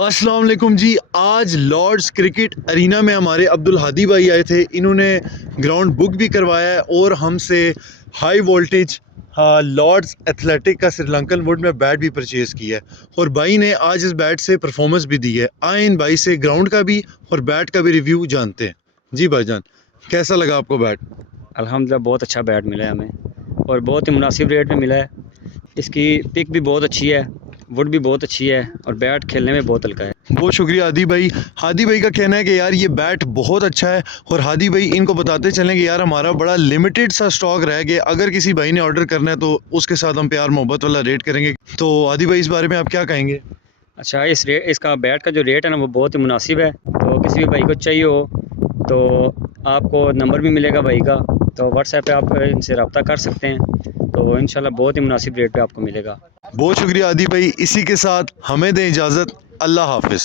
अस्सलाम वालेकुम जी। आज लॉर्ड्स क्रिकेट अरीना में हमारे अब्दुल हादी भाई आए थे। इन्होंने ग्राउंड बुक भी करवाया है और हमसे हाई वोल्टेज लॉर्ड्स एथलेटिक का श्रीलंकन वुड में बैट भी परचेज़ किया है और भाई ने आज इस बैट से परफॉर्मेंस भी दी है। आए इन भाई से ग्राउंड का भी और बैट का भी रिव्यू जानते हैं। जी भाईजान, कैसा लगा आपको बैट? अल्हम्दुलिल्लाह बहुत अच्छा बैट मिला है हमें और बहुत ही मुनासिब रेट में मिला है। इसकी पिक भी बहुत अच्छी है, वुड भी बहुत अच्छी है और बैट खेलने में बहुत हल्का है। बहुत शुक्रिया हादी भाई। हादी भाई का कहना है कि यार ये बैट बहुत अच्छा है और हादी भाई इनको बताते चलें कि यार हमारा बड़ा लिमिटेड सा स्टॉक रह गया, अगर किसी भाई ने ऑर्डर करना है तो उसके साथ हम प्यार मोहब्बत वाला रेट करेंगे। तो हादी भाई इस बारे में आप क्या कहेंगे? अच्छा, इसका बैट का जो रेट है ना वो बहुत ही मुनासिब है। तो किसी भी भाई को चाहिए हो तो आपको नंबर भी मिलेगा भाई का, तो व्हाट्सएप पे आप इनसे रब्ता कर सकते हैं। तो इंशाल्लाह बहुत ही मुनासिब रेट पे आपको मिलेगा। बहुत शुक्रिया हादी भाई। इसी के साथ हमें दें इजाज़त। अल्लाह हाफिज़।